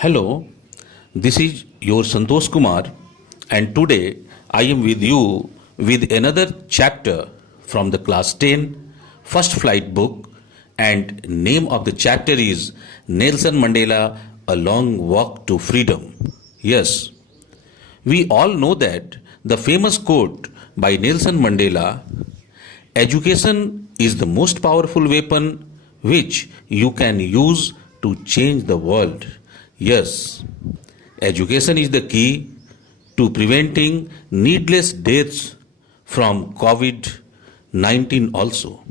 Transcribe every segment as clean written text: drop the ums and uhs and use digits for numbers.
Hello, this is your Santosh Kumar, and today I am with you with another chapter from the class 10 first flight book, and name of the chapter is Nelson Mandela A Long Walk to Freedom. Yes, we all know that the famous quote by Nelson Mandela, education is the most powerful weapon which you can use to change the world. Yes, education is the key to preventing needless deaths from COVID 19 also.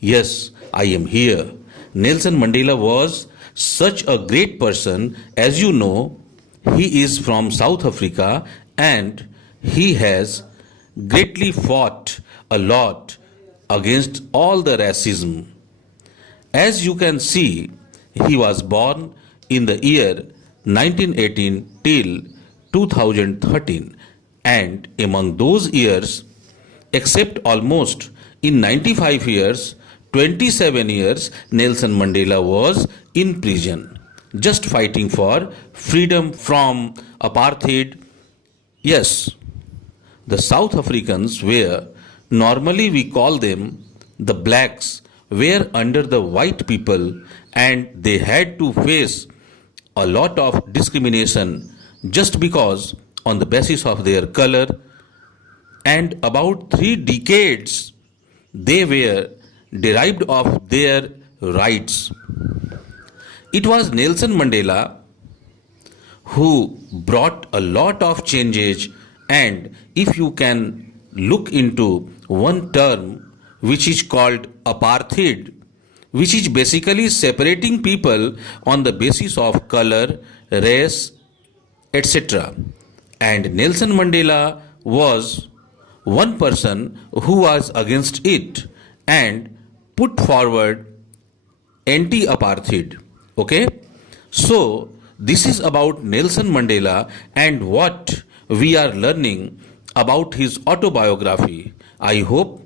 Yes, I am here. Nelson Mandela was such a great person. As you know, he is from South Africa and he has greatly fought a lot against all the racism. As you can see, he was born in the year 1918 till 2013, and among those years, except almost in 95 years, 27 years, Nelson Mandela was in prison, just fighting for freedom from apartheid. Yes, the South Africans were, normally we call them the blacks, were under the white people, and they had to face a lot of discrimination just because on the basis of their color, and about 3 decades they were derived of their rights. It was Nelson Mandela who brought a lot of changes, and if you can look into one term which is called apartheid, which is basically separating people on the basis of color, race, etc. And Nelson Mandela was one person who was against it and put forward anti-apartheid. Okay? So, this is about Nelson Mandela and what we are learning about his autobiography. I hope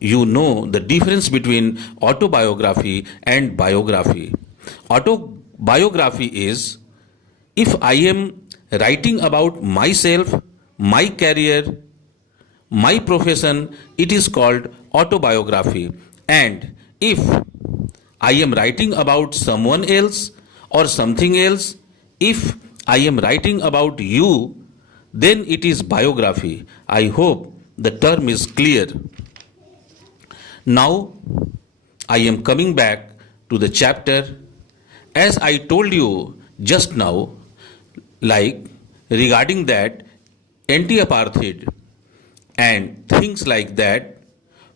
you know the difference between autobiography and biography. Autobiography is if I am writing about myself, my career, my profession, it is called autobiography. And if I am writing about someone else or something else, if I am writing about you, then it is biography. I hope the term is clear. Now, I am coming back to the chapter. As I told you just now, like regarding that anti-apartheid and things like that,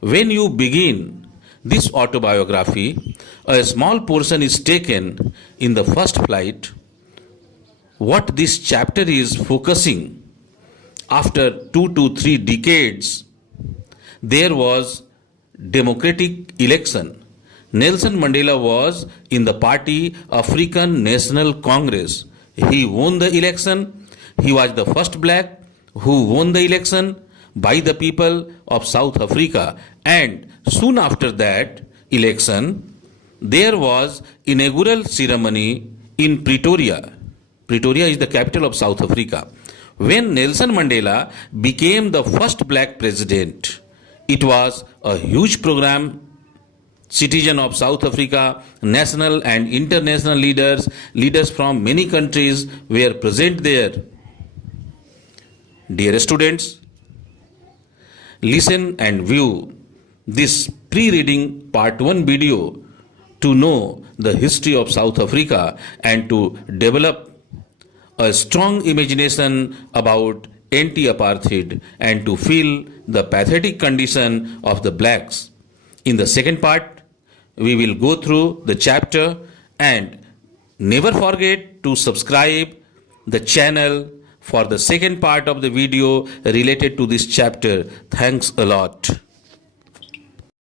when you begin this autobiography, a small portion is taken in the first flight. What this chapter is focusing, after 2 to 3 decades, there was democratic election. Nelson Mandela was in the party African National Congress. He won the election. He was the first black who won the election by the people of South Africa. And soon after that election, there was inaugural ceremony in Pretoria. Pretoria is the capital of South Africa. When Nelson Mandela became the first black president, it was a huge program. Citizens of South Africa, national and international leaders from many countries were present there. Dear students, listen and view this pre-reading part 1 video to know the history of South Africa and to develop a strong imagination about anti-apartheid and to feel the pathetic condition of the blacks. In the second part, we will go through the chapter, and never forget to subscribe the channel for the second part of the video related to this chapter. Thanks a lot.